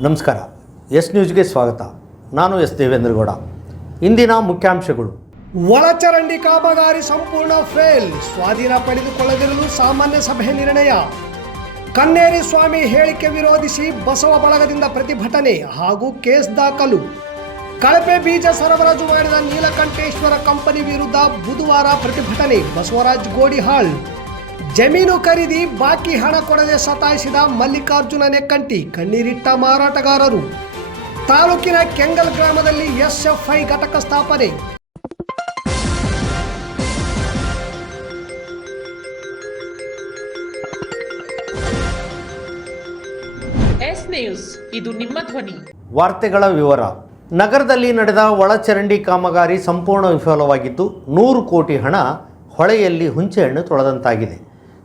ನಮಸ್ಕಾರ. ಎಸ್ ನ್ಯೂಸ್ಗೆ ಸ್ವಾಗತ. ನಾನು ಎಸ್ ದೇವೇಂದ್ರಗೌಡ. ಇಂದಿನ ಮುಖ್ಯಾಂಶಗಳು. ಒಳಚರಂಡಿ ಕಾಮಗಾರಿ ಸಂಪೂರ್ಣ ಫೇಲ್ ಸ್ವಾಧೀನ ಪಡೆದುಕೊಳ್ಳದಿರಲು ಸಾಮಾನ್ಯ ಸಭೆ ನಿರ್ಣಯ. ಕನ್ನೇರಿ ಸ್ವಾಮಿ ಹೇಳಿಕೆ ವಿರೋಧಿಸಿ ಬಸವ ಬಳಗದಿಂದ ಪ್ರತಿಭಟನೆ ಹಾಗೂ ಕೇಸ್ ದಾಖಲು. ಕಳಪೆ ಬೀಜ ಸರಬರಾಜು ಮಾಡಿದ ನೀಲಕಂಠೇಶ್ವರ ಕಂಪನಿ ವಿರುದ್ಧ ಬುಧವಾರ ಪ್ರತಿಭಟನೆ. ಬಸವರಾಜ್ ಗೋಡಿಹಾಳ್. ಜಮೀನು ಖರೀದಿ ಬಾಕಿ ಹಣ ಕೊಡದೆ ಸತಾಯಿಸಿದ ಮಲ್ಲಿಕಾರ್ಜುನ ನೆಕ್ಕಂಟಿ ಕಣ್ಣೀರಿಟ್ಟ ಮಾರಾಟಗಾರರು. ತಾಲೂಕಿನ ಕೆಂಗಲ್ ಗ್ರಾಮದಲ್ಲಿ ಎಸ್ಎಫ್ಐ ಘಟಕ ಸ್ಥಾಪನೆ. ಎಸ್ ನ್ಯೂಸ್ ಇದು ನಿಮ್ಮ ಧ್ವನಿ. ವಾರ್ತೆಗಳ ವಿವರ. ನಗರದಲ್ಲಿ ನಡೆದ ಒಳಚರಂಡಿ ಕಾಮಗಾರಿ ಸಂಪೂರ್ಣ ವಿಫಲವಾಗಿದ್ದು ನೂರು ಕೋಟಿ ಹಣ ಹೊಳೆಯಲ್ಲಿ ಹುಂಚೆಹಣ್ಣು ತೊಳೆದಂತಾಗಿದೆ.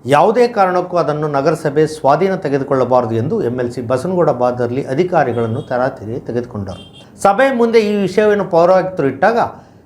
ಯಾವುದೇ ಕಾರಣಕ್ಕೂ ಅದನ್ನು ನಗರಸಭೆ ಸ್ವಾಧೀನ ತೆಗೆದುಕೊಳ್ಳಬಾರದು ಎಂದು ಎಂಎಲ್ಸಿ ಬಸನಗೌಡ ಬಾದರ್ಲಿ ಅಧಿಕಾರಿಗಳನ್ನು ತರಾತುರಿ ತೆಗೆದುಕೊಂಡರು. ಸಭೆ ಮುಂದೆ ಈ ವಿಷಯವನ್ನು ಪೌರಾಯುಕ್ತರು ಇಟ್ಟಾಗ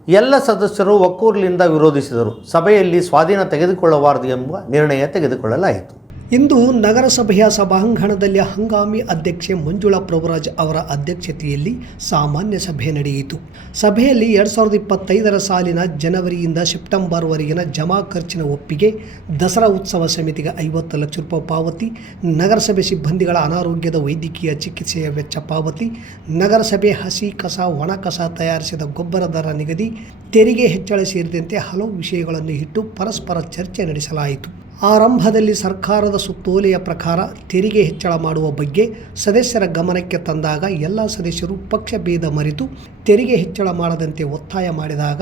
ಎಲ್ಲ ಸದಸ್ಯರು ಒಕ್ಕೂರಿನಿಂದ ವಿರೋಧಿಸಿದರು. ಸಭೆಯಲ್ಲಿ ಸ್ವಾಧೀನ ತೆಗೆದುಕೊಳ್ಳಬಾರದು ಎಂಬ ನಿರ್ಣಯ ತೆಗೆದುಕೊಳ್ಳಲಾಯಿತು. ಇಂದು ನಗರಸಭೆಯ ಸಭಾಂಗಣದಲ್ಲಿ ಹಂಗಾಮಿ ಅಧ್ಯಕ್ಷೆ ಮಂಜುಳಾ ಪ್ರಭುರಾಜ್ ಅವರ ಅಧ್ಯಕ್ಷತೆಯಲ್ಲಿ ಸಾಮಾನ್ಯ ಸಭೆ ನಡೆಯಿತು. ಸಭೆಯಲ್ಲಿ ಎರಡು ಸಾವಿರದ ಇಪ್ಪತ್ತೈದರ ಸಾಲಿನ ಜನವರಿಯಿಂದ ಸೆಪ್ಟೆಂಬರ್ವರೆಗಿನ ಜಮಾ ಖರ್ಚಿನ ಒಪ್ಪಿಗೆ, ದಸರಾ ಉತ್ಸವ ಸಮಿತಿಗೆ ಐವತ್ತು ಲಕ್ಷ ರೂಪಾಯಿ ಪಾವತಿ, ನಗರಸಭೆ ಸಿಬ್ಬಂದಿಗಳ ಅನಾರೋಗ್ಯದ ವೈದ್ಯಕೀಯ ಚಿಕಿತ್ಸೆಯ ವೆಚ್ಚ ಪಾವತಿ, ನಗರಸಭೆ ಹಸಿ ಕಸ, ಒಣ ಕಸ ತಯಾರಿಸಿದ ಗೊಬ್ಬರ ದರ ನಿಗದಿ, ತೆರಿಗೆ ಹೆಚ್ಚಳ ಸೇರಿದಂತೆ ಹಲವು ವಿಷಯಗಳನ್ನು ಇಟ್ಟು ಪರಸ್ಪರ ಚರ್ಚೆ ನಡೆಸಲಾಯಿತು. ಆರಂಭದಲ್ಲಿ ಸರ್ಕಾರದ ಸುತ್ತೋಲೆಯ ಪ್ರಕಾರ ತೆರಿಗೆ ಹೆಚ್ಚಳ ಮಾಡುವ ಬಗ್ಗೆ ಸದಸ್ಯರ ಗಮನಕ್ಕೆ ತಂದಾಗ ಎಲ್ಲ ಸದಸ್ಯರು ಪಕ್ಷಭೇದ ಮರೆತು ತೆರಿಗೆ ಹೆಚ್ಚಳ ಮಾಡದಂತೆ ಒತ್ತಾಯ ಮಾಡಿದಾಗ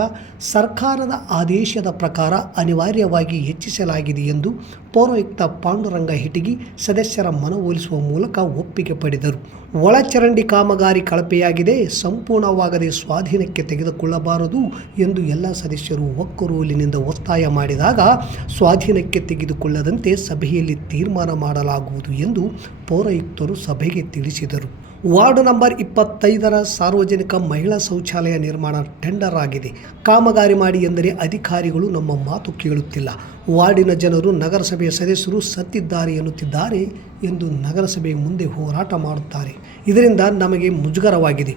ಸರ್ಕಾರದ ಆದೇಶದ ಪ್ರಕಾರ ಅನಿವಾರ್ಯವಾಗಿ ಹೆಚ್ಚಿಸಲಾಗಿದೆ ಎಂದು ಪೌರಾಯುಕ್ತ ಪಾಂಡುರಂಗ ಹಿಟಗಿ ಸದಸ್ಯರ ಮನವೊಲಿಸುವ ಮೂಲಕ ಒಪ್ಪಿಗೆ ಪಡೆದರು. ಒಳಚರಂಡಿ ಕಾಮಗಾರಿ ಕಳಪೆಯಾಗಿದೆ, ಸಂಪೂರ್ಣವಾಗದೆ ಸ್ವಾಧೀನಕ್ಕೆ ತೆಗೆದುಕೊಳ್ಳಬಾರದು ಎಂದು ಎಲ್ಲ ಸದಸ್ಯರು ಒಕ್ಕರೂಲಿನಿಂದ ಒತ್ತಾಯ ಮಾಡಿದಾಗ ಸ್ವಾಧೀನಕ್ಕೆ ತೆಗೆದುಕೊಳ್ಳದಂತೆ ಸಭೆಯಲ್ಲಿ ತೀರ್ಮಾನ ಮಾಡಲಾಗುವುದು ಎಂದು ಪೌರಾಯುಕ್ತರು ಸಭೆಗೆ ತಿಳಿಸಿದರು. ವಾರ್ಡ್ ನಂಬರ್ ಇಪ್ಪತ್ತೈದರ ಸಾರ್ವಜನಿಕ ಮಹಿಳಾ ಶೌಚಾಲಯ ನಿರ್ಮಾಣ ಟೆಂಡರ್ ಆಗಿದೆ. ಕಾಮಗಾರಿ ಮಾಡಿ ಎಂದರೆ ಅಧಿಕಾರಿಗಳು ನಮ್ಮ ಮಾತು ಕೇಳುತ್ತಿಲ್ಲ. ವಾರ್ಡಿನ ಜನರು ನಗರಸಭೆಯ ಸದಸ್ಯರು ಸತ್ತಿದ್ದಾರೆ ಎನ್ನುತ್ತಿದ್ದಾರೆ ಎಂದು ನಗರಸಭೆ ಮುಂದೆ ಹೋರಾಟ ಮಾಡುತ್ತಾರೆ. ಇದರಿಂದ ನಮಗೆ ಮುಜುಗರವಾಗಿದೆ.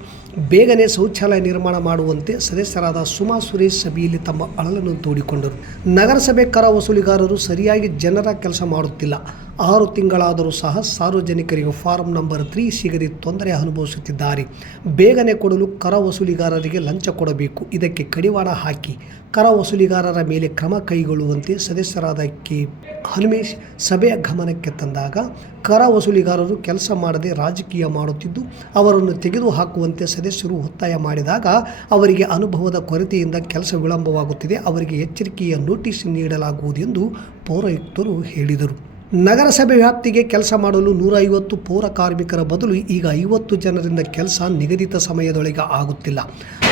ಬೇಗನೆ ಶೌಚಾಲಯ ನಿರ್ಮಾಣ ಮಾಡುವಂತೆ ಸದಸ್ಯರಾದ ಸುಮಾ ಸುರೇಶ್ ಸಭೆಯಲ್ಲಿ ತಮ್ಮ ಅಳಲನ್ನು ತೋಡಿಕೊಂಡರು. ನಗರಸಭೆ ಕರ ವಸೂಲಿಗಾರರು ಸರಿಯಾಗಿ ಜನರ ಕೆಲಸ ಮಾಡುತ್ತಿಲ್ಲ. ಆರು ತಿಂಗಳಾದರೂ ಸಹ ಸಾರ್ವಜನಿಕರಿಗೆ ಫಾರಂ ನಂಬರ್ ತ್ರೀ ಸಿಗದೆ ತೊಂದರೆ ಅನುಭವಿಸುತ್ತಿದ್ದಾರೆ. ಬೇಗನೆ ಕೊಡಲು ಕರ ವಸೂಲಿಗಾರರಿಗೆ ಲಂಚ ಕೊಡಬೇಕು. ಇದಕ್ಕೆ ಕಡಿವಾಣ ಹಾಕಿ ಕರ ವಸೂಲಿಗಾರರ ಮೇಲೆ ಕ್ರಮ ಕೈಗೊಳ್ಳುವಂತೆ ಸದಸ್ಯರಾದ ಕೆ. ಹನುಮೇಶ್ ಸಭೆಯ ಗಮನಕ್ಕೆ ತಂದಾಗ ಕರ ವಸೂಲಿಗಾರರು ಕೆಲಸ ಮಾಡದೆ ರಾಜಕೀಯ ಮಾಡುತ್ತಿದ್ದು, ಅವರನ್ನು ತೆಗೆದುಹಾಕುವಂತೆ ಸದಸ್ಯರು ಒತ್ತಾಯ ಮಾಡಿದಾಗ ಅವರಿಗೆ ಅನುಭವದ ಕೊರತೆಯಿಂದ ಕೆಲಸ ವಿಳಂಬವಾಗುತ್ತಿದೆ. ಅವರಿಗೆ ಎಚ್ಚರಿಕೆಯ ನೋಟಿಸ್ ನೀಡಲಾಗುವುದು ಎಂದು ಪೌರಾಯುಕ್ತರು ಹೇಳಿದರು. ನಗರಸಭೆ ವ್ಯಾಪ್ತಿಗೆ ಕೆಲಸ ಮಾಡಲು ನೂರ ಐವತ್ತು ಪೌರ ಕಾರ್ಮಿಕರ ಬದಲು ಈಗ ಐವತ್ತು ಜನರಿಂದ ಕೆಲಸ ನಿಗದಿತ ಸಮಯದೊಳಗೆ ಆಗುತ್ತಿಲ್ಲ.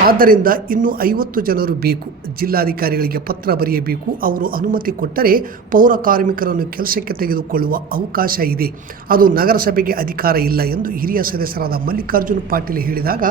ಆದ್ದರಿಂದ ಇನ್ನು ಐವತ್ತು ಜನರು ಬೇಕು. ಜಿಲ್ಲಾಧಿಕಾರಿಗಳಿಗೆ ಪತ್ರ ಬರೆಯಬೇಕು. ಅವರು ಅನುಮತಿ ಕೊಟ್ಟರೆ ಪೌರ ಕಾರ್ಮಿಕರನ್ನು ಕೆಲಸಕ್ಕೆ ತೆಗೆದುಕೊಳ್ಳುವ ಅವಕಾಶ ಇದೆ. ಅದು ನಗರಸಭೆಗೆ ಅಧಿಕಾರ ಇಲ್ಲ ಎಂದು ಹಿರಿಯ ಸದಸ್ಯರಾದ ಮಲ್ಲಿಕಾರ್ಜುನ್ ಪಾಟೀಲ್ ಹೇಳಿದಾಗ,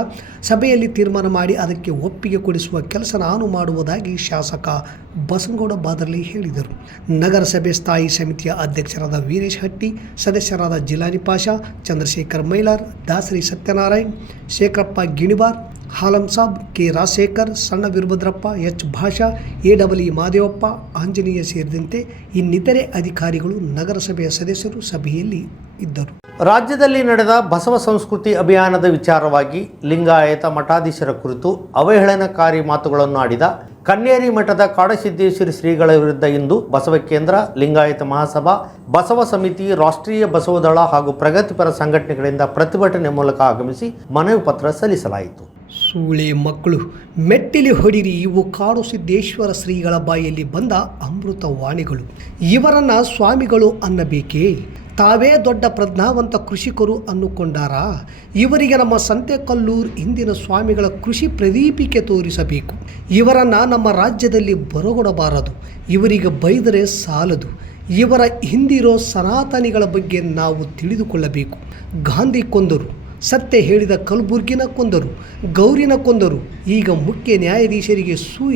ಸಭೆಯಲ್ಲಿ ತೀರ್ಮಾನ ಮಾಡಿ ಅದಕ್ಕೆ ಒಪ್ಪಿಗೆ ಕೊಡಿಸುವ ಕೆಲಸ ನಾನು ಮಾಡುವುದಾಗಿ ಶಾಸಕ ಬಸನಗೌಡ ಬಾದರ್ಲಿ ಹೇಳಿದರು. ನಗರಸಭೆ ಸ್ಥಾಯಿ ಸಮಿತಿಯ ಅಧ್ಯಕ್ಷರಾದ ವೀರೇಶ್ ಹಟ್ಟಿ ಸದಸ್ಯರಾದ Jilani Pasha Chandrashekhar Mailar Dasari Satyanarayan Shekharappa Ginibar Halam Sab K Rajashekhar, Sanna Veerabhadrappa, H Basha, A double E Madevappa, Anjaneya ಸೇರಿದಂತೆ ಇನ್ನಿತರೆ ಅಧಿಕಾರಿಗಳು, ನಗರಸಭೆಯ ಸದಸ್ಯರು ಸಭೆಯಲ್ಲಿ ಇದ್ದರು. ರಾಜ್ಯದಲ್ಲಿ ನಡೆದ ಬಸವ ಸಂಸ್ಕೃತಿ ಅಭಿಯಾನದ ವಿಚಾರವಾಗಿ ಲಿಂಗಾಯತ ಮಠಾಧೀಶರ ಕುರಿತು ಅವಹೇಳನಕಾರಿ ಮಾತುಗಳನ್ನು ಆಡಿದ ಕನ್ನೇರಿ ಮಠದ ಕಾಡಸಿದ್ದೇಶ್ವರಿ ಶ್ರೀಗಳ ವಿರುದ್ಧ ಇಂದು ಬಸವ ಕೇಂದ್ರ, ಲಿಂಗಾಯತ ಮಹಾಸಭಾ, ಬಸವ ಸಮಿತಿ, ರಾಷ್ಟ್ರೀಯ ಬಸವದಳ ಹಾಗೂ ಪ್ರಗತಿಪರ ಸಂಘಟನೆಗಳಿಂದ ಪ್ರತಿಭಟನೆ ಮೂಲಕ ಆಗಮಿಸಿ ಮನವಿ ಪತ್ರ ಸಲ್ಲಿಸಲಾಯಿತು. ಸೂಳೆ ಮಕ್ಕಳು, ಮೆಟ್ಟಿಲಿ ಹೊಡಿರಿ, ಇವು ಕಾಡು ಸಿದ್ದೇಶ್ವರ ಶ್ರೀಗಳ ಬಾಯಲ್ಲಿ ಬಂದ ಅಮೃತ ವಾಣಿಗಳು. ಇವರನ್ನ ಸ್ವಾಮಿಗಳು ಅನ್ನಬೇಕೇ? ತಾವೇ ದೊಡ್ಡ ಪ್ರಜ್ಞಾವಂತ ಕೃಷಿಕರು ಅನ್ನುಕೊಂಡಾರಾ? ಇವರಿಗೆ ನಮ್ಮ ಸಂತೆಕಲ್ಲೂರು ಇಂದಿನ ಸ್ವಾಮಿಗಳ ಕೃಷಿ ಪ್ರದೀಪಿಕೆ ತೋರಿಸಬೇಕು. ಇವರನ್ನು ನಮ್ಮ ರಾಜ್ಯದಲ್ಲಿ ಬರಗೊಡಬಾರದು. ಇವರಿಗೆ ಬೈದರೆ ಸಾಲದು. ಇವರ ಹಿಂದಿರೋ ಸನಾತನಿಗಳ ಬಗ್ಗೆ ನಾವು ತಿಳಿದುಕೊಳ್ಳಬೇಕು. ಗಾಂಧಿ ಕೊಂದರು. ಸತ್ಯ ಹೇಳಿದ ಕಲಬುರ್ಗಿನ ಕೊಂದರು, ಗೌರಿನ ಕೊಂದರು, ಈಗ ಮುಖ್ಯ ನ್ಯಾಯಾಧೀಶರಿಗೆ ಸೂ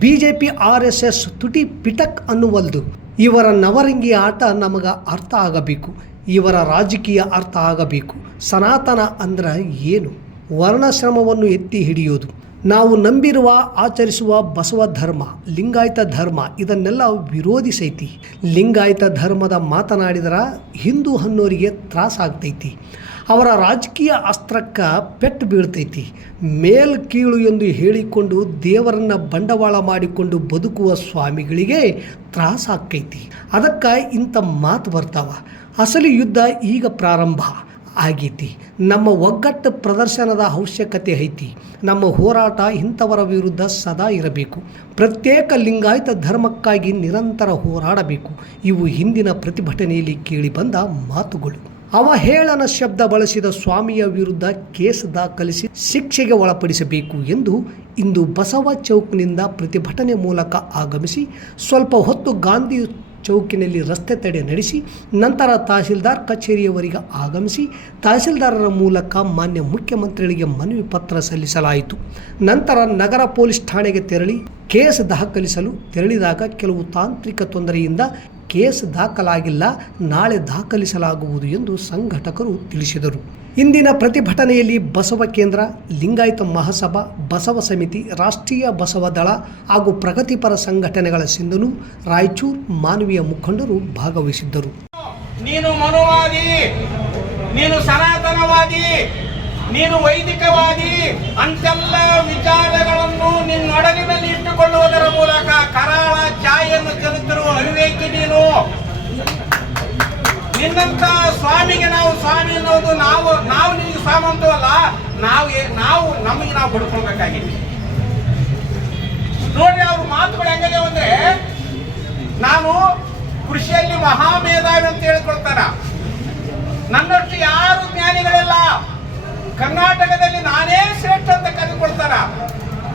B J P R S S ತುಟಿ ಪಿಟಕ್ ಅನ್ನುವಲ್ದು. ಇವರ ನವರಂಗಿ ಆಟ ನಮಗ ಅರ್ಥ ಆಗಬೇಕು. ಇವರ ರಾಜಕೀಯ ಅರ್ಥ ಆಗಬೇಕು. ಸನಾತನ ಅಂದ್ರೆ ಏನು? ವರ್ಣಶ್ರಮವನ್ನು ಎತ್ತಿ ಹಿಡಿಯೋದು. ನಾವು ನಂಬಿರುವ, ಆಚರಿಸುವ ಬಸವ ಧರ್ಮ, ಲಿಂಗಾಯತ ಧರ್ಮ, ಇದನ್ನೆಲ್ಲ ವಿರೋಧಿಸೈತಿ. ಲಿಂಗಾಯತ ಧರ್ಮದ ಮಾತನಾಡಿದರ ಹಿಂದೂ ಅನ್ನೋರಿಗೆ ತ್ರಾಸಾಗ್ತೈತಿ. ಅವರ ರಾಜಕೀಯ ಅಸ್ತ್ರಕ್ಕ ಪೆಟ್ಟು ಬೀಳ್ತೈತಿ. ಮೇಲ್ ಕೀಳು ಎಂದು ಹೇಳಿಕೊಂಡು ದೇವರನ್ನು ಬಂಡವಾಳ ಮಾಡಿಕೊಂಡು ಬದುಕುವ ಸ್ವಾಮಿಗಳಿಗೆ ತ್ರಾಸಾಕ್ಕೈತಿ ಅದಕ್ಕೆ ಇಂಥ ಮಾತು ಬರ್ತಾವ. ಅಸಲಿ ಯುದ್ಧ ಈಗ ಪ್ರಾರಂಭ ಆಗೈತಿ. ನಮ್ಮ ಒಗ್ಗಟ್ಟು ಪ್ರದರ್ಶನದ ಅವಶ್ಯಕತೆ ಐತಿ. ನಮ್ಮ ಹೋರಾಟ ಇಂಥವರ ವಿರುದ್ಧ ಸದಾ ಇರಬೇಕು. ಪ್ರತ್ಯೇಕ ಲಿಂಗಾಯತ ಧರ್ಮಕ್ಕಾಗಿ ನಿರಂತರ ಹೋರಾಡಬೇಕು. ಇವು ಹಿಂದಿನ ಪ್ರತಿಭಟನೆಯಲ್ಲಿ ಕೇಳಿಬಂದ ಮಾತುಗಳು. ಅವಹೇಳನ ಶಬ್ದ ಬಳಸಿದ ಸ್ವಾಮಿಯ ವಿರುದ್ಧ ಕೇಸ್ ದಾಖಲಿಸಿ ಶಿಕ್ಷೆಗೆ ಒಳಪಡಿಸಬೇಕು ಎಂದು ಇಂದು ಬಸವ ಚೌಕ್ನಿಂದ ಪ್ರತಿಭಟನೆ ಮೂಲಕ ಆಗಮಿಸಿ ಸ್ವಲ್ಪ ಹೊತ್ತು ಗಾಂಧಿ ಚೌಕಿನಲ್ಲಿ ರಸ್ತೆ ತಡೆ ನಡೆಸಿ ನಂತರ ತಹಸೀಲ್ದಾರ್ ಕಚೇರಿಯವರಿಗೆ ಆಗಮಿಸಿ ತಹಸೀಲ್ದಾರರ ಮೂಲಕ ಮಾನ್ಯ ಮುಖ್ಯಮಂತ್ರಿಗಳಿಗೆ ಮನವಿ ಪತ್ರ ಸಲ್ಲಿಸಲಾಯಿತು. ನಂತರ ನಗರ ಪೊಲೀಸ್ ಠಾಣೆಗೆ ತೆರಳಿ ಕೇಸ್ ದಾಖಲಿಸಲು ತೆರಳಿದಾಗ ಕೆಲವು ತಾಂತ್ರಿಕ ತೊಂದರೆಯಿಂದ ಕೇಸ್ ದಾಖಲಾಗಿಲ್ಲ, ನಾಳೆ ದಾಖಲಿಸಲಾಗುವುದು ಎಂದು ಸಂಘಟಕರು ತಿಳಿಸಿದರು. ಇಂದಿನ ಪ್ರತಿಭಟನೆಯಲ್ಲಿ ಬಸವ ಕೇಂದ್ರ, ಲಿಂಗಾಯತ ಮಹಾಸಭಾ, ಬಸವ ಸಮಿತಿ, ರಾಷ್ಟ್ರೀಯ ಬಸವ ದಳ ಹಾಗೂ ಪ್ರಗತಿಪರ ಸಂಘಟನೆಗಳ ಸಿಂಧನು, ರಾಯಚೂರು ಮಾನವೀಯ ಮುಖಂಡರು ಭಾಗವಹಿಸಿದ್ದರು. ನೀನು ಮನುವಾದಿ ನೀನು ಸನಾತನವಾದಿ ನೀನು ವೈದಿಕವಾಗಿ ಅಂತೆಲ್ಲ ವಿಚಾರಗಳನ್ನು ನಿನ್ನೊಡಲಿನಲ್ಲಿ ಇಟ್ಟುಕೊಳ್ಳುವುದರ ಮೂಲಕ ಕರಾಳ ಛಾಯೆಯನ್ನು ಚೆಲುತ್ತಿರುವ ಅವಿವೇಕಿ ನೀನು. ನಿನ್ನಂತ ಸ್ವಾಮಿಗೆ ನಾವು ಸ್ವಾಮಿ ಅನ್ನೋದು ನಾವು ನಾವು ನಿಮಗೆ ಸ್ವಾಮಿ ಅಂತವಲ್ಲ, ನಾವು ನಾವು ನಮಗೆ ನಾವು ಬಡ್ಕೊಳ್ಬೇಕಾಗಿದೆ ನೋಡ್ರಿ ಅವ್ರ ಮಾತುಗಳು ಹೆಂಗಿದೆ ಅಂದ್ರೆ, ನಾನು ಕೃಷಿಯಲ್ಲಿ ಮಹಾಮೇಧಾವಿ ಅಂತ ಹೇಳ್ಕೊಳ್ತಾರ ನನ್ನಷ್ಟು ಯಾರು ಜ್ಞಾನಿಗಳಿಲ್ಲ. ಕರ್ನಾಟಕದಲ್ಲಿ ನಾನೇ ಶ್ರೇಷ್ಠ ಅಂತ ಕರೆದುಕೊಳ್ತಾರ.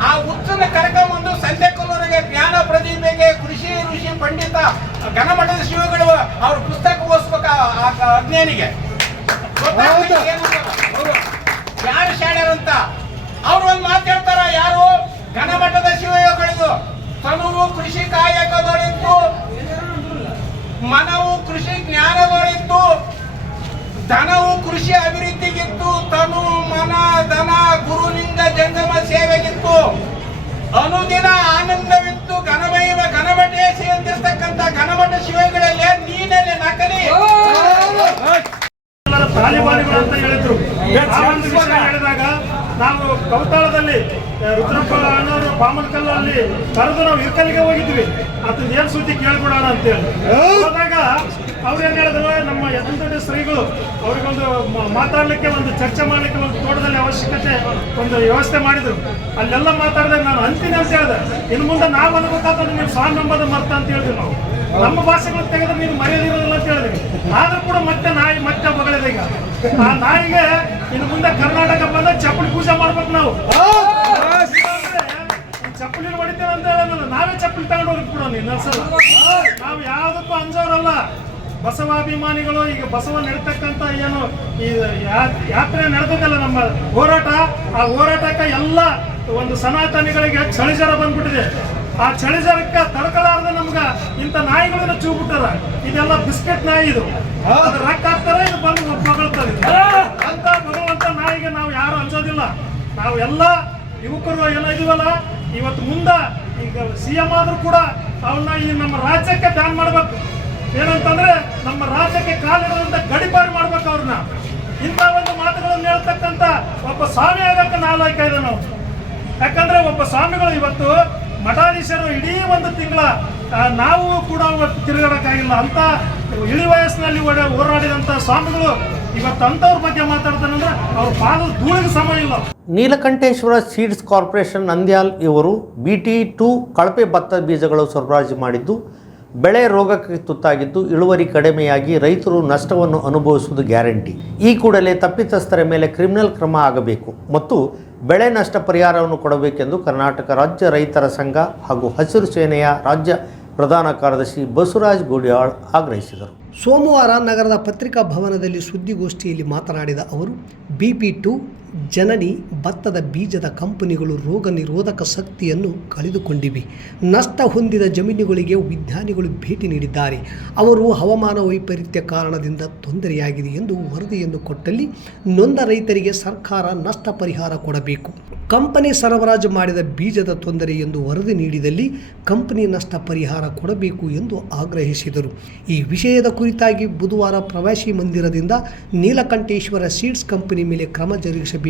ಆ ಹುಚ್ಚನ್ನು ಕರ್ಕೊಂಬಂದು ಕೊಲ್ಲೂರಿಗೆ ಜ್ಞಾನ ಪ್ರತಿಭೆಗೆ ಕೃಷಿ ಋಷಿ ಪಂಡಿತ ಘನಮಠದ ಶಿವಗಳು ಅವ್ರ ಪುಸ್ತಕ ಓದಿಸ್ಬೇಕ ಅಜ್ಞಾನಿಗೆ. ಯಾರು ಶಾಣ್ಯರಂತ ಅವ್ರು ಒಂದು ಮಾತಾಡ್ತಾರ ಯಾರು? ಘನಮಠದ ಶಿವಯೋಗಳಿಗೂ. ತನುವು ಕೃಷಿ ಕಾಯಕದೊಳಿತ್ತು. ಮನವು ಕೃಷಿ ಜ್ಞಾನದೊಳಿತ್ತು. ಧನವು ಕೃಷಿ ಅಭಿವೃದ್ಧಿಗಿತ್ತು ತನು ಮನ, ಧನ ಗುರುನಿಂದ ಜಂಗಮ ಸೇವೆಗಿತ್ತು ಅನುದಿನ ಆನಂದವಿತ್ತು, ಘನಮೈವ ಘನಮಠೇಶಿ ಅಂತಿರ್ತಕ್ಕಂಥ ಘನಮಠ ಶಿವಗಳಲ್ಲಿ ನೀನಲ್ಲಿ ನಕಲಿ ತಾಲಿಬಾನಿಗಳು ಅಂತ ಹೇಳಿದ್ರು. ಆ ಹೇಳಿದಾಗ ನಾವು ಕೌತಾಳದಲ್ಲಿ ರುದ್ರಪ್ಪ ಅಣ್ಣವರು ಅಲ್ಲಿ ಕರೆದು ನಾವು ಇರ್ಕಲ್ಲಿಗೆ ಹೋಗಿದ್ವಿ. ಅದನ್ನ ಏನ್ ಸುದ್ದಿ ಕೇಳ್ಬಿಡೋಣ ಅಂತೇಳಿ. ಹೋದಾಗ ಅವ್ರೇನ್ ಹೇಳಿದ್ರು? ನಮ್ಮ ಯದಂತಡಿ ಶ್ರೀಗಳು ಅವ್ರಿಗೊಂದು ಮಾತಾಡ್ಲಿಕ್ಕೆ ಒಂದು ಚರ್ಚೆ ಮಾಡ್ಲಿಕ್ಕೆ ಒಂದು ತೋಟದಲ್ಲಿ ಅವಶ್ಯಕತೆ, ಒಂದು ವ್ಯವಸ್ಥೆ ಮಾಡಿದ್ರು. ಅಲ್ಲೆಲ್ಲ ಮಾತಾಡಿದಾಗ ನಾನು ಅಂತೀನಿ ಅಂತ ಹೇಳಿದೆ. ಇನ್ನು ಮುಂದೆ ನಾವು ಅನ್ಬೇಕಾದ್ರೆ ನೀವು ಸ್ವಾಮಿ ನಂಬದ ಮರ್ತ ಅಂತ ಹೇಳಿದ್ವಿ ನಾವು. ನಮ್ಮ ಭಾಷೆಗಳು ತೆಗೆದ್ರೆ ನೀನು ಮರೆಯದಿರೋದಿಲ್ಲ ಅಂತ ಹೇಳಿದ್ವಿ ಆದ್ರೂ ಕೂಡ ಮತ್ತೆ ನಾಯಿ, ಮತ್ತೆ ಮಗಳಿದೆ ಈಗ. ಆ ನಾಯಿಗೆ ಇನ್ನು ಮುಂದೆ ಕರ್ನಾಟಕ ಬಂದ ಚಪ್ಪಲಿ ಪೂಜೆ ಮಾಡ್ಬೇಕು ನಾವು. ಚಪ್ಪಲಿ ಹೊಡಿತೇವೆ ಅಂತ ಹೇಳೋದಲ್ಲ, ನಾವೇ ಚಪ್ಪಲಿ ತಗೊಂಡು ಹೋಗಿ ಬಿಡೋ ನೀನು ನಾವು ಯಾವುದಕ್ಕೂ ಅಂಜೋರಲ್ಲ. ಬಸವಾಭಿಮಾನಿಗಳು ಈಗ ಬಸವ ನಡೀತಕ್ಕಂಥ ಏನು ಈ ಯಾ- ಯಾತ್ರೆ ನಡೆದದಲ್ಲ ನಮ್ಮ ಹೋರಾಟ ಆ ಹೋರಾಟಕ್ಕೆ ಎಲ್ಲ ಒಂದು ಸನಾತನಿಗಳಿಗೆ ಚಳಿಜರ ಬಂದ್ಬಿಟ್ಟಿದೆ. ಆ ಚಳಿಜರಕ್ಕೆ ತಡ್ಕಲಾರ್ದ ನಮ್ಗ ಇಂಥ ನಾಯಿಗಳನ್ನ ಚೂ ಬಿಟ್ಟಾರ ಇದೆಲ್ಲ ಬಿಸ್ಕೆಟ್ ನಾಯಿ ಇದು. ಅದು ರೊಕ್ಕ ಹಾಕ್ತಾರೆ ಇದು ಬಂದು ಮಗಳ್ತದೆ ಅಂತ ಮಗುವಂತ ನಾಯಿಗೆ ನಾವು ಯಾರು ಅಂಜೋದಿಲ್ಲ ನಾವು ಎಲ್ಲ ಯುವಕರು ಎಲ್ಲ ಇದೀವಲ್ಲ ಇವತ್ತು ಮುಂದ ಈಗ ಸಿ ಎಂ ಆದ್ರೂ ಕೂಡ ಅವನ್ನ ಈ ನಮ್ಮ ರಾಜ್ಯಕ್ಕೆ ಬ್ಯಾನ್ ಮಾಡ್ಬೇಕು. ಏನಂತಂದ್ರೆ ನಮ್ಮ ರಾಜ್ಯಕ್ಕೆ ಕಾಲಿಡುವಂತ ಗಡಿಪಾರು ಮಾಡ್ಬೇಕು ಅವ್ರನ್ನ. ಇಂಥ ಒಂದು ಮಾತುಗಳನ್ನು ಹೇಳ್ತಕ್ಕಂತ ಒಬ್ಬ ಸ್ವಾಮಿ ಆಗಕ್ಕೆ ನಾಲಾಯ್ಕ ಇದೆ ನಾವು. ಯಾಕಂದ್ರೆ ಒಬ್ಬ ಸ್ವಾಮಿಗಳು ಇವತ್ತು ಮಠಾಧೀಶರು ಇಡೀ ಒಂದು ತಿಂಗಳ ನಾವು ಕೂಡ ತಿರುಗಾಡಕ್ಕಾಗಿಲ್ಲ. ಅಂತ ಇಳಿ ವಯಸ್ಸಿನಲ್ಲಿ ಓಡ- ಹೋರಾಡಿದಂತ ಸ್ವಾಮಿಗಳು ಇವತ್ತು ಅಂಥವ್ರ ಬಗ್ಗೆ ಮಾತಾಡ್ತಾನಂದ್ರೆ ಅವ್ರ ಪಾದ ಧೂಳಿಗೆ ಸಮಯ ಇಲ್ಲ. ನೀಲಕಂಠೇಶ್ವರ ಸೀಡ್ಸ್ ಕಾರ್ಪೊರೇಷನ್ ನಂದ್ಯಾಲ್ ಇವರು ಬಿ ಟಿ ಟು ಕಳಪೆ ಭತ್ತ ಬೀಜಗಳು ಸರಬರಾಜು ಮಾಡಿದ್ದು. ಬೆಳೆ ರೋಗಕ್ಕೆ ತುತ್ತಾಗಿದ್ದು ಇಳುವರಿ ಕಡಿಮೆಯಾಗಿ ರೈತರು ನಷ್ಟವನ್ನು ಅನುಭವಿಸುವುದು ಗ್ಯಾರಂಟಿ. ಈ ಕೂಡಲೇ ತಪ್ಪಿತಸ್ಥರ ಮೇಲೆ ಕ್ರಿಮಿನಲ್ ಕ್ರಮ ಆಗಬೇಕು ಮತ್ತು ಬೆಳೆ ನಷ್ಟ ಪರಿಹಾರವನ್ನು ಕೊಡಬೇಕೆಂದು ಕರ್ನಾಟಕ ರಾಜ್ಯ ರೈತರ ಸಂಘ ಹಾಗೂ ಹಸಿರು ಸೇನೆಯ ರಾಜ್ಯ ಪ್ರಧಾನ ಕಾರ್ಯದರ್ಶಿ ಬಸವರಾಜ್ ಗೋಡಿಯಾಳ್ ಆಗ್ರಹಿಸಿದರು. ಸೋಮವಾರ ನಗರದ ಪತ್ರಿಕಾ ಭವನದಲ್ಲಿ ಸುದ್ದಿಗೋಷ್ಠಿಯಲ್ಲಿ ಮಾತನಾಡಿದ ಅವರು ಬಿಪಿ ಟು ಜನನಿ ಭತ್ತದ ಬೀಜದ ಕಂಪನಿಗಳು ರೋಗ ನಿರೋಧಕ ಶಕ್ತಿಯನ್ನು ಕಳೆದುಕೊಂಡಿವೆ. ನಷ್ಟ ಹೊಂದಿದ ಜಮೀನುಗಳಿಗೆ ವಿಜ್ಞಾನಿಗಳು ಭೇಟಿ ನೀಡಿದ್ದಾರೆ. ಅವರು ಹವಾಮಾನ ವೈಪರೀತ್ಯ ಕಾರಣದಿಂದ ತೊಂದರೆಯಾಗಿದೆ ಎಂದು ವರದಿಯನ್ನು ಕೊಟ್ಟಲ್ಲಿ ನೊಂದ ರೈತರಿಗೆ ಸರ್ಕಾರ ನಷ್ಟ ಪರಿಹಾರ ಕೊಡಬೇಕು. ಕಂಪನಿ ಸರಬರಾಜು ಮಾಡಿದ ಬೀಜದ ತೊಂದರೆ ಎಂದು ವರದಿ ನೀಡಿದಲ್ಲಿ ಕಂಪನಿ ನಷ್ಟ ಪರಿಹಾರ ಕೊಡಬೇಕು ಎಂದು ಆಗ್ರಹಿಸಿದರು. ಈ ವಿಷಯದ ಕುರಿತಾಗಿ ಬುಧವಾರ ಪ್ರವಾಸಿ ಮಂದಿರದಿಂದ ನೀಲಕಂಠೇಶ್ವರ ಸೀಡ್ಸ್ ಕಂಪನಿ ಮೇಲೆ ಕ್ರಮ ಜರುಗಿಸಬೇಕು.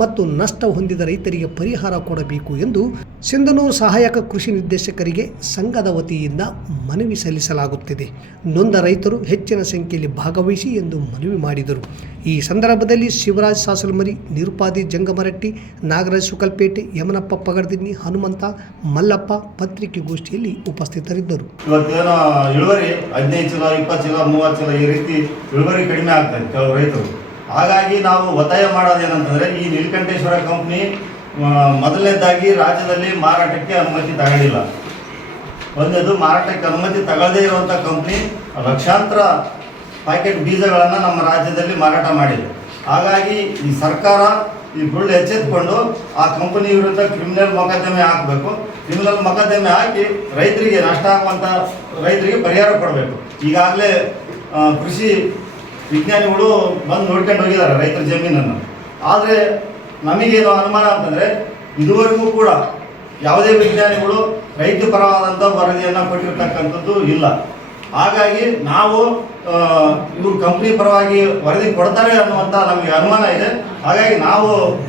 ಮತ್ತು ನಷ್ಟ ಹೊಂದಿದ ರೈತರಿಗೆ ಪರಿಹಾರ ಕೊಡಬೇಕು ಎಂದು ಸಿಂಧನೂರು ಸಹಾಯಕ ಕೃಷಿ ನಿರ್ದೇಶಕರಿಗೆ ಸಂಘದ ವತಿಯಿಂದ ಮನವಿ ಸಲ್ಲಿಸಲಾಗುತ್ತಿದೆ. ನೊಂದ ರೈತರು ಹೆಚ್ಚಿನ ಸಂಖ್ಯೆಯಲ್ಲಿ ಭಾಗವಹಿಸಿ ಎಂದು ಮನವಿ ಮಾಡಿದರು. ಈ ಸಂದರ್ಭದಲ್ಲಿ ಶಿವರಾಜ್ ಸಾಸಲಮರಿ, ನಿರುಪಾದಿ ಜಂಗಮರಟ್ಟಿ, ನಾಗರಾಜ್ ಸುಕಲ್ಪೇಟೆ, ಯಮನಪ್ಪ ಪಗಡ್ದಿನ್ನಿ ಹನುಮಂತ, ಮಲ್ಲಪ್ಪ ಪತ್ರಿಕೆಗೋಷ್ಠಿಯಲ್ಲಿ ಉಪಸ್ಥಿತರಿದ್ದರು. ಇವತ್ತೇನೋ ಇಳುವರಿ ಹದಿನೈದು ಚೀಲ, ಇಪ್ಪತ್ತು ಚೀಲ, ಮೂವತ್ತು ಚೀಲ ಈ ರೀತಿ ಇಳುವರಿ ಕಡಿಮೆ ಆಗ್ತಾ ಕೆಲವು ರೈತರು. ಹಾಗಾಗಿ ನಾವು ಒತ್ತಾಯ ಮಾಡೋದೇನಂತಂದ್ರೆ ಈ ನೀಲಕಂಠೇಶ್ವರ ಕಂಪ್ನಿ ಮೊದಲನೇದಾಗಿ ರಾಜ್ಯದಲ್ಲಿ ಮಾರಾಟಕ್ಕೆ ಅನುಮತಿ ತಗೊಂಡಿಲ್ಲ. ಒಂದೇದು ಮಾರಾಟಕ್ಕೆ ಅನುಮತಿ ತಗೊಳ್ಳದೇ ಇರುವಂಥ ಕಂಪ್ನಿ ಲಕ್ಷಾಂತರ ಪ್ಯಾಕೆಟ್ ಬೀಜಗಳನ್ನು ನಮ್ಮ ರಾಜ್ಯದಲ್ಲಿ ಮಾರಾಟ ಮಾಡಿದೆ. ಹಾಗಾಗಿ ಈ ಸರ್ಕಾರ ಈ ಗುಳ್ಳು ಎಚ್ಚೆತ್ಕೊಂಡು ಆ ಕಂಪನಿ ವಿರುದ್ಧ ಕ್ರಿಮಿನಲ್ ಮೊಕದ್ದಮೆ ಹಾಕಬೇಕು. ಕ್ರಿಮಿನಲ್ ಮೊಕದ್ದಮೆ ಹಾಕಿ ರೈತರಿಗೆ ನಷ್ಟ ಆಗುವಂಥ ರೈತರಿಗೆ ಪರಿಹಾರ ಕೊಡಬೇಕು. ಈಗಾಗಲೇ ಕೃಷಿ ವಿಜ್ಞಾನಿಗಳು ಬಂದು ನೋಡ್ಕೊಂಡು ಹೋಗಿದ್ದಾರೆ ರೈತರ ಜಮೀನನ್ನು. ಆದರೆ ನಮಗೇನು ಅನುಮಾನ ಅಂತಂದರೆ ಇದುವರೆಗೂ ಕೂಡ ಯಾವುದೇ ವಿಜ್ಞಾನಿಗಳು ರೈತ ಪರವಾದಂಥ ವರದಿಯನ್ನು ಕೊಟ್ಟಿರ್ತಕ್ಕಂಥದ್ದು ಇಲ್ಲ. ಹಾಗಾಗಿ ನಾವು ಇವರು ಕಂಪ್ನಿ ಪರವಾಗಿ ವರದಿ ಕೊಡ್ತಾರೆ ಅನ್ನುವಂಥ ನಮಗೆ ಅನುಮಾನ ಇದೆ. ಹಾಗಾಗಿ ನಾವು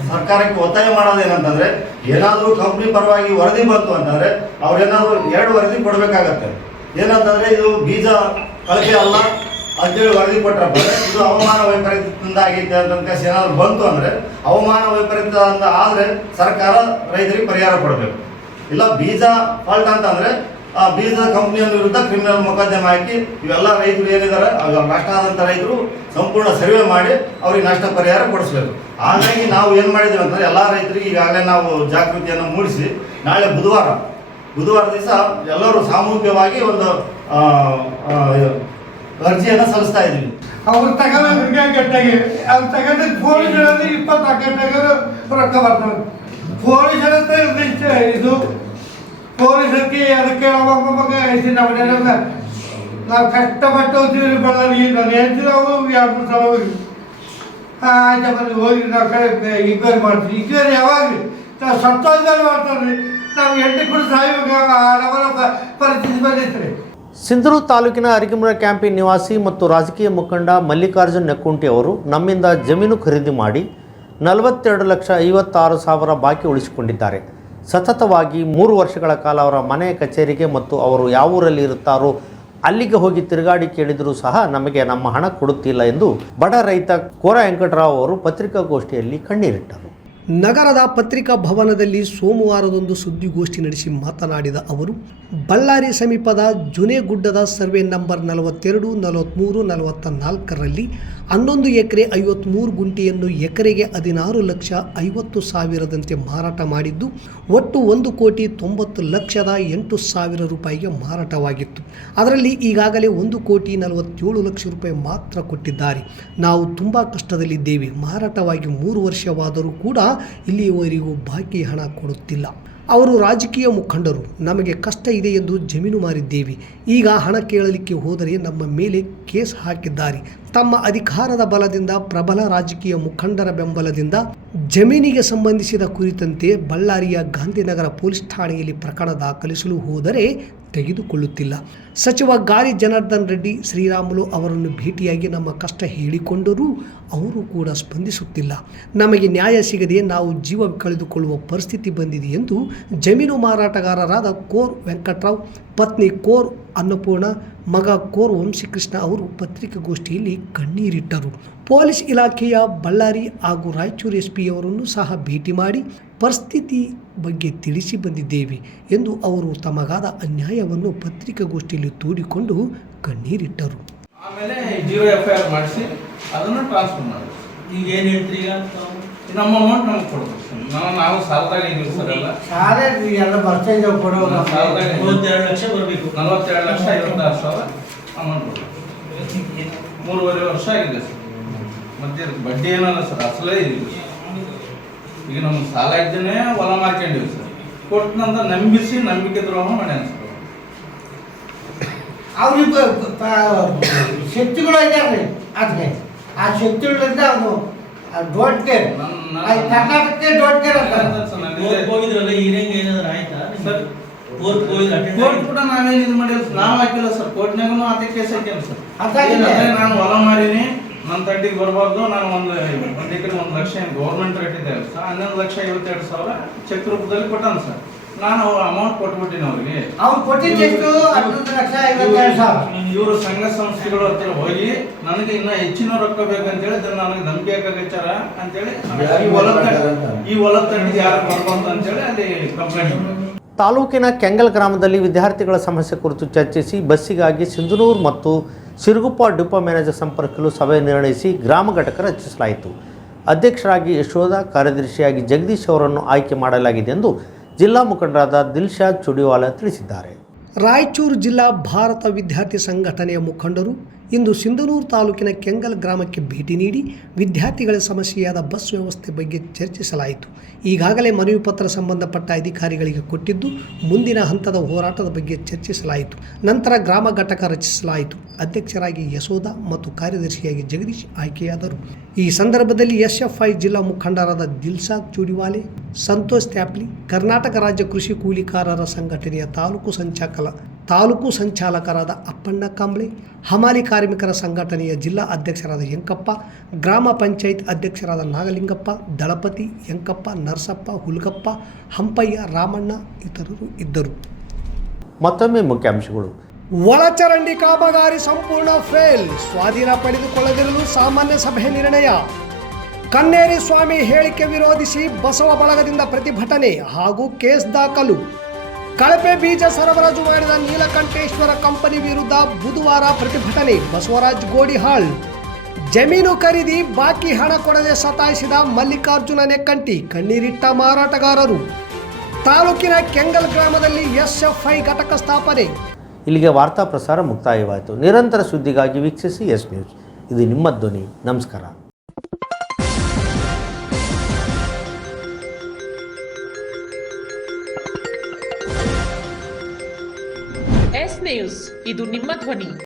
ಸರ್ಕಾರಕ್ಕೆ ಒತ್ತಾಯ ಮಾಡೋದೇನಂತಂದರೆ ಏನಾದರೂ ಕಂಪ್ನಿ ಪರವಾಗಿ ವರದಿ ಬಂತು ಅಂತಂದ್ರೆ ಅವ್ರೇನಾದರೂ ಎರಡು ವರದಿ ಕೊಡಬೇಕಾಗತ್ತೆ. ಏನಂತಂದರೆ ಇದು ಬೀಜ ಕಳಪೆ ಅಲ್ಲ ಅಂತೇಳಿ ವರದಿ ಕೊಟ್ಟರಪ್ಪ ಇದು ಅವಮಾನ ವೈಪರೀತ್ಯದಿಂದ ಆಗೈತೆ ಅಂತ ಏನಾದ್ರು ಬಂತು ಅಂದ್ರೆ ಹವಾಮಾನ ಅಂತ ಆದರೆ ಸರ್ಕಾರ ರೈತರಿಗೆ ಪರಿಹಾರ ಕೊಡಬೇಕು. ಇಲ್ಲ ಬೀಜ ಫಾಲ್ಟ್ ಅಂತಂದರೆ, ಆ ಬೀಜ ಕಂಪ್ನಿಯ ವಿರುದ್ಧ ಕ್ರಿಮಿನಲ್ ಮೊಕದ್ದಮೆ ಹಾಕಿ ಇವೆಲ್ಲ ರೈತರು ಏನಿದ್ದಾರೆ ನಷ್ಟ ಆದಂಥ ರೈತರು ಸಂಪೂರ್ಣ ಸರ್ವೆ ಮಾಡಿ ಅವ್ರಿಗೆ ನಷ್ಟ ಪರಿಹಾರ ಕೊಡಿಸ್ಬೇಕು. ಹಾಗಾಗಿ ನಾವು ಏನು ಮಾಡಿದ್ದೀವಿ ಅಂತಂದರೆ ಎಲ್ಲ ರೈತರಿಗೆ ಈಗಾಗಲೇ ನಾವು ಜಾಗೃತಿಯನ್ನು ಮೂಡಿಸಿ, ನಾಳೆ ಬುಧವಾರ ಬುಧವಾರ ದಿವಸ ಎಲ್ಲರೂ ಸಾಮೂಹಿಕವಾಗಿ ಒಂದು ಅರ್ಜಿಯನ್ನು ಸಲ್ಲಿಸ್ತಾ ಇದ್ದೀವಿ ಅವ್ರು ತಗೊಂಡ್ ಗಂಟೆಗೆ ಅವ್ರು ಫೋನ್ ಗಂಟೆ ಇಪ್ಪತ್ನಾಲ್ಕು ಗಂಟೆಗೆ ರೊಕ್ಕ ಬರ್ತವೆ. ಪೊಲೀಸ್ ಹತ್ರ ಇದು ಪೊಲೀಸಕ್ಕೆ ಅದಕ್ಕೆ ಅವಾಗ ಮಗ ನಾವು ಕಷ್ಟಪಟ್ಟು ಹೋಗ್ತೀವಿ ಬಳ್ಳಾರಿ ನಾನು ಹೇಳ್ತೀನಿ, ಅವರು ಎರಡು ಮೂರು ಸಲ ಹೋಗಿ. ಆಯ್ತು ಬಂದು ಹೋಗಿ ನಾವು ಕಡೆ ಇಕ್ವೈರಿ ಮಾಡ್ತೀವಿ. ಇಕ್ವೈರಿ ಯಾವಾಗ? ನಾವು ಸತ್ತೋದ್ಮೇಲೆ ಮಾಡ್ತಾರೆ ನಾವು ಹೆಂಡತಿ ಕೂಡ ಸಾಯ್ಬೇಕು ಪರಿಸ್ಥಿತಿ ಪರಿಸ್ಥಿತಿ ಬಂದೈತ್ರಿ. ಸಿಂಧೂರು ತಾಲೂಕಿನ ಅರಿಗಿಮರ ಕ್ಯಾಂಪಿನ ನಿವಾಸಿ ಮತ್ತು ರಾಜಕೀಯ ಮುಖಂಡ ಮಲ್ಲಿಕಾರ್ಜುನ್ ನೆಕ್ಕುಂಟಿ ಅವರು ನಮ್ಮಿಂದ ಜಮೀನು ಖರೀದಿ ಮಾಡಿ ನಲವತ್ತೆರಡು ಲಕ್ಷ ಐವತ್ತಾರು ಸಾವಿರ ಬಾಕಿ ಉಳಿಸಿಕೊಂಡಿದ್ದಾರೆ. ಸತತವಾಗಿ ಮೂರು ವರ್ಷಗಳ ಕಾಲ ಅವರ ಮನೆ, ಕಚೇರಿಗೆ ಮತ್ತು ಅವರು ಯಾವ ಊರಲ್ಲಿ ಇರುತ್ತಾರೋ ಅಲ್ಲಿಗೆ ಹೋಗಿ ತಿರುಗಾಡಿ ಕೇಳಿದರೂ ಸಹ ನಮಗೆ ನಮ್ಮ ಹಣ ಕೊಡುತ್ತಿಲ್ಲ ಎಂದು ಬಡ ರೈತ ಕೋರ ವೆಂಕಟರಾವ್ ಅವರು ಪತ್ರಿಕಾಗೋಷ್ಠಿಯಲ್ಲಿ ಕಣ್ಣೀರಿಟ್ಟರು. ನಗರದ ಪತ್ರಿಕಾ ಭವನದಲ್ಲಿ ಸೋಮವಾರದೊಂದು ಸುದ್ದಿಗೋಷ್ಠಿ ನಡೆಸಿ ಮಾತನಾಡಿದ ಅವರು, ಬಳ್ಳಾರಿ ಸಮೀಪದ ಜುನೆಗುಡ್ಡದ ಸರ್ವೆ ನಂಬರ್ ನಲವತ್ತೆರಡು ನಲವತ್ತ್ಮೂರು ನಲವತ್ತ ನಾಲ್ಕರಲ್ಲಿ ಹನ್ನೊಂದು ಎಕರೆ ಐವತ್ತ್ಮೂರು ಗುಂಟೆಯನ್ನು ಎಕರೆಗೆ ಹದಿನಾರು ಲಕ್ಷ ಐವತ್ತು ಸಾವಿರದಂತೆ ಮಾರಾಟ ಮಾಡಿದ್ದು, ಒಟ್ಟು ಒಂದು ಕೋಟಿ ತೊಂಬತ್ತು ಲಕ್ಷದ ಎಂಟು ಸಾವಿರ ರೂಪಾಯಿಗೆ ಮಾರಾಟವಾಗಿತ್ತು. ಅದರಲ್ಲಿ ಈಗಾಗಲೇ ಒಂದು ಕೋಟಿ ನಲವತ್ತೇಳು ಲಕ್ಷ ರೂಪಾಯಿ ಮಾತ್ರ ಕೊಟ್ಟಿದ್ದಾರೆ. ನಾವು ತುಂಬ ಕಷ್ಟದಲ್ಲಿದ್ದೇವೆ. ಮಾರಾಟವಾಗಿ ಮೂರು ವರ್ಷವಾದರೂ ಕೂಡ ಇಲ್ಲಿಯವರೆಗೂ ಬಾಕಿ ಹಣ ಕೊಡುತ್ತಿಲ್ಲ. ಅವರು ರಾಜಕೀಯ ಮುಖಂಡರು. ನಮಗೆ ಕಷ್ಟ ಇದೆ ಎಂದು ಜಮೀನು ಮಾರಿದ್ದೇವೆ. ಈಗ ಹಣ ಕೇಳಲಿಕ್ಕೆ ಹೋದರೆ ನಮ್ಮ ಮೇಲೆ ಕೇಸ್ ಹಾಕಿದ್ದಾರೆ. ತಮ್ಮ ಅಧಿಕಾರದ ಬಲದಿಂದ ಪ್ರಬಲ ರಾಜಕೀಯ ಮುಖಂಡರ ಬೆಂಬಲದಿಂದ ಜಮೀನಿಗೆ ಸಂಬಂಧಿಸಿದ ಕುರಿತಂತೆ ಬಳ್ಳಾರಿಯ ಗಾಂಧಿನಗರ ಪೊಲೀಸ್ ಠಾಣೆಯಲ್ಲಿ ಪ್ರಕರಣ ದಾಖಲಿಸಲು ಹೋದರೆ ತೆಗೆದುಕೊಳ್ಳುತ್ತಿಲ್ಲ. ಸಚಿವ ಗಾಲಿ ಜನಾರ್ದನ್ ರೆಡ್ಡಿ, ಶ್ರೀರಾಮುಲು ಅವರನ್ನು ಭೇಟಿಯಾಗಿ ನಮ್ಮ ಕಷ್ಟ ಹೇಳಿಕೊಂಡರೂ ಅವರು ಕೂಡ ಸ್ಪಂದಿಸುತ್ತಿಲ್ಲ. ನಮಗೆ ನ್ಯಾಯ ಸಿಗದೆ ನಾವು ಜೀವ ಕಳೆದುಕೊಳ್ಳುವ ಪರಿಸ್ಥಿತಿ ಬಂದಿದೆ ಎಂದು ಜಮೀನು ಮಾರಾಟಗಾರರಾದ ಕೋರ್ ವೆಂಕಟರಾವ್, ಪತ್ನಿ ಕೋರ್ ಅನ್ನಪೂರ್ಣ, ಮಗ ಕೋರ್ ವಂಶೀಕೃಷ್ಣ ಅವರು ಪತ್ರಿಕಾಗೋಷ್ಠಿಯಲ್ಲಿ ಕಣ್ಣೀರಿಟ್ಟರು. ಪೊಲೀಸ್ ಇಲಾಖೆಯ ಬಳ್ಳಾರಿ ಹಾಗೂ ರಾಯಚೂರು ಎಸ್ ಪಿಯವರನ್ನು ಸಹ ಭೇಟಿ ಮಾಡಿ ಪರಿಸ್ಥಿತಿ ಬಗ್ಗೆ ತಿಳಿಸಿ ಬಂದಿದ್ದೇವೆ ಎಂದು ಅವರು ತಮಗಾದ ಅನ್ಯಾಯವನ್ನು ಪತ್ರಿಕಾಗೋಷ್ಠಿಯಲ್ಲಿ ತೋಡಿಕೊಂಡು ಕಣ್ಣೀರಿಟ್ಟರು. ಆಮೇಲೆ ಮಾಡಿಸಿ ಅದನ್ನು ಟ್ರಾನ್ಸ್ಫರ್ ಮಾಡಿ ಈಗ ಏನು ಹೇಳ್ತೀರಿ ಈಗ? ನಮ್ಮ ಅಮೌಂಟ್ ನಮ್ಗೆ ಕೊಡ್ಬೇಕು. ನಾವು ನಾವು ಸಾಲದಾಗ ಇದೀವಿ ಸರ್ ಎಲ್ಲ. ಸಾರೇ ಎಲ್ಲ ಬರ್ತಾ ಇದ್ದಾವೆ ಕೊಡೋದು ಸಾಲದಾಗ. ಮೂವತ್ತೆರಡು ಲಕ್ಷ ಬರಬೇಕು. ನಲವತ್ತೆರಡು ಲಕ್ಷ ಐವತ್ತಾರು ಸಾವಿರ ಅಮೌಂಟ್ ಕೊಡ್ಬೇಕು ಮೂರುವರೆ ವರ್ಷ ಆಗಿದೆ ಸರ್. ಮತ್ತೆ ಬಡ್ಡಿ ಏನಲ್ಲ ಸರ್ ಅಸಲೇ ಇದೆ ಈಗ ನಮ್ಗೆ ಸಾಲ ಇದ್ದೇನೆ ಹೊಲ ಮಾಡ್ಕೊಂಡಿವಿ ಸರ್. ಕೊಟ್ಟನಂತ ನಂಬಿಸಿ ನಂಬಿಕೆ ದ್ರೋಹ ಮಾಡ್ಯಾನ ಸರ್ ಅವ್ರಿಗೆ ಶಕ್ತಿಗಳು ಇದ್ದಾರೆ ಅದಕ್ಕೆ ಆ ಶಕ್ತಿಗಳಿಂದ ಅವನು ದೊಡ್ಡ ನನ್ನ- ಕರ್ನಾಟಕಕ್ಕೆ ದೊಡ್ಡ ಕೋರ್ಟ್ ಹೋಗಿದ್ರಲ್ಲ ಹಿರಿಯಂಗೆ ಏನಾದ್ರು ಆಯ್ತಾ? ಸರ್ ಕೋರ್ಟ್ ಹೋಗಿದ್ರೆ ಕೋರ್ಟ್ ಕೂಡ ನಾವೇನು ಇದು ಮಾಡಿಲ್ಲ ನಾವು ಹಾಕಿಲ್ಲ ಸರ್. ಕೋರ್ಟ್ನಾಗೂ ಅದೇ ಕೇಸ್ ಹಾಕ್ಯಾನ ಸರ್. ಏನಂದ್ರೆ ನಾನು ಹೊಲ ಮಾಡೀನಿ. ನನ್ನ ತಟ್ಟಿಗೆ ಬರಬಾರ್ದು. ನಾನು ಒಂದು ಒಂದು ಎಕರೆ ಒಂದು ಲಕ್ಷ ಗೌರ್ಮೆಂಟ್ ರೇಟ್ ಇದೆ ಸರ್? ಹನ್ನೊಂದು ಲಕ್ಷ ಐವತ್ತೆರಡು ಸಾವಿರ ಚೆಕ್ ರೂಪದಲ್ಲಿ ಕೊಟ್ಟಾನ ಸರ್. ನಾನು ಅಮೌಂಟ್ ಕೊಟ್ಬಿಟ್ಟಿನಿ ಅವ್ರಿಗೆ. ಅವ್ನು ಕೊಟ್ಟಿದ್ದೆಷ್ಟು? ಹನ್ನೊಂದು ಲಕ್ಷ ಐವತ್ತೆರಡು ಸಾವಿರ. ಇವರು ಸಂಘ ಸಂಸ್ಥೆಗಳು ಹತ್ರ ಹೋಗಿ ನನಗೆ ಇನ್ನ ಹೆಚ್ಚಿನ ರೊಕ್ಕ ಬೇಕಂತೇಳಿ ಅದನ್ನ ನನಗೆ ನಂಬಿಕೆ ಹಾಕಕಚ್ಚಾರ ಅಂತೇಳಿ ಈ ತಂಡ- ಈ ಹೊಲದ ತಂಡಿಗೆ ಯಾರು ಬರ್ಬಂತ ಅಂತೇಳಿ ಅಲ್ಲಿ ಕಂಪ್ಲೇಂಟ್ ತಾಲೂಕಿನ ಕೆಂಗಲ್ ಗ್ರಾಮದಲ್ಲಿ ವಿದ್ಯಾರ್ಥಿಗಳ ಸಮಸ್ಯೆ ಕುರಿತು ಚರ್ಚಿಸಿ ಬಸ್ಸಿಗಾಗಿ ಸಿಂಧನೂರು ಮತ್ತು ಸಿರುಗುಪ್ಪ ಡಿಪೋ ಮ್ಯಾನೇಜರ್ ಸಂಪರ್ಕಿಸಲು ಸಭೆ ನಿರ್ಣಯಿಸಿ ಗ್ರಾಮ ಘಟಕ ರಚಿಸಲಾಯಿತು. ಅಧ್ಯಕ್ಷರಾಗಿ ಯಶೋಧ ಕಾರ್ಯದರ್ಶಿಯಾಗಿ ಜಗದೀಶ್ ಅವರನ್ನು ಆಯ್ಕೆ ಮಾಡಲಾಗಿದೆ ಎಂದು ಜಿಲ್ಲಾ ಮುಖಂಡರಾದ ದಿಲ್ಶಾದ್ ಚುಡಿವಾಲ ತಿಳಿಸಿದ್ದಾರೆ. ರಾಯಚೂರು ಜಿಲ್ಲಾ ಭಾರತ ವಿದ್ಯಾರ್ಥಿ ಸಂಘಟನೆಯ ಮುಖಂಡರು ಇಂದು ಸಿಂಧನೂರು ತಾಲೂಕಿನ ಕೆಂಗಲ್ ಗ್ರಾಮಕ್ಕೆ ಭೇಟಿ ನೀಡಿ ವಿದ್ಯಾರ್ಥಿಗಳ ಸಮಸ್ಯೆಯಾದ ಬಸ್ ವ್ಯವಸ್ಥೆ ಬಗ್ಗೆ ಚರ್ಚಿಸಲಾಯಿತು. ಈಗಾಗಲೇ ಮನವಿ ಪತ್ರ ಸಂಬಂಧಪಟ್ಟ ಅಧಿಕಾರಿಗಳಿಗೆ ಕೊಟ್ಟಿದ್ದು ಮುಂದಿನ ಹಂತದ ಹೋರಾಟದ ಬಗ್ಗೆ ಚರ್ಚಿಸಲಾಯಿತು. ನಂತರ ಗ್ರಾಮ ಘಟಕ ರಚಿಸಲಾಯಿತು. ಅಧ್ಯಕ್ಷರಾಗಿ ಯಶೋಧ ಮತ್ತು ಕಾರ್ಯದರ್ಶಿಯಾಗಿ ಜಗದೀಶ್ ಆಯ್ಕೆಯಾದರು. ಈ ಸಂದರ್ಭದಲ್ಲಿ ಎಸ್ಎಫ್ಐ ಜಿಲ್ಲಾ ಮುಖಂಡರಾದ ದಿಲ್ಸಾದ್ ಚೂಡಿವಾಲೆ, ಸಂತೋಷ್ ತ್ಯಾಪ್ಲಿ, ಕರ್ನಾಟಕ ರಾಜ್ಯ ಕೃಷಿ ಕೂಲಿಕಾರರ ಸಂಘಟನೆಯ ತಾಲೂಕು ಸಂಚಾಲಕ ತಾಲೂಕು ಸಂಚಾಲಕರಾದ ಅಪ್ಪಣ್ಣ ಕಾಂಬ್ಳೆ ಹಮಾಲಿ ಕಾರ್ಮಿಕರ ಸಂಘಟನೆಯ ಜಿಲ್ಲಾ ಅಧ್ಯಕ್ಷರಾದ ಯಂಕಪ್ಪ ಗ್ರಾಮ ಪಂಚಾಯತ್ ಅಧ್ಯಕ್ಷರಾದ ನಾಗಲಿಂಗಪ್ಪ ದಳಪತಿ ಯಂಕಪ್ಪ ನರಸಪ್ಪ ಹುಲ್ಗಪ್ಪ ಹಂಪಯ್ಯ ರಾಮಣ್ಣ ಇತರರು ಇದ್ದರು. ಮತ್ತೊಮ್ಮೆ ಮುಖ್ಯಾಂಶಗಳು. ಒಳಚರಂಡಿ ಕಾಮಗಾರಿ ಸಂಪೂರ್ಣ ಫೇಲ್ ಸ್ವಾಧೀನ ಪಡೆದುಕೊಳ್ಳದಿರಲು ಸಾಮಾನ್ಯ ಸಭೆ ನಿರ್ಣಯ. ಕನ್ನೇರಿ ಸ್ವಾಮಿ ಹೇಳಿಕೆ ವಿರೋಧಿಸಿ ಬಸವ ಬಳಗದಿಂದ ಪ್ರತಿಭಟನೆ ಹಾಗೂ ಕೇಸ್ ದಾಖಲು. ಕಳಪೆ ಬೀಜ ಸರಬರಾಜು ಮಾಡಿದ ನೀಲಕಂಠೇಶ್ವರ ಕಂಪನಿ ವಿರುದ್ಧ ಬುಧವಾರ ಪ್ರತಿಭಟನೆ. ಬಸವರಾಜ್ ಗೋಡಿಹಾಳ್, ಜಮೀನು ಖರೀದಿ ಬಾಕಿ ಹಣ ಕೊಡದೆ ಸತಾಯಿಸಿದ ಮಲ್ಲಿಕಾರ್ಜುನ ನೆಕ್ಕಂಟಿ, ಕಣ್ಣೀರಿಟ್ಟ ಮಾರಾಟಗಾರರು. ತಾಲೂಕಿನ ಕೆಂಗಲ್ ಗ್ರಾಮದಲ್ಲಿ ಎಸ್ಎಫ್ಐ ಘಟಕ ಸ್ಥಾಪನೆ. ಇಲ್ಲಿಗೆ ವಾರ್ತಾ ಪ್ರಸಾರ ಮುಕ್ತಾಯವಾಯಿತು. ನಿರಂತರ ಸುದ್ದಿಗಾಗಿ ವೀಕ್ಷಿಸಿ ಎಸ್ ನ್ಯೂಸ್. ಇದು ನಿಮ್ಮ ಧ್ವನಿ. ನಮಸ್ಕಾರ. ನ್ಯೂಸ್ ಇದು ನಿಮ್ಮ ಧ್ವನಿ.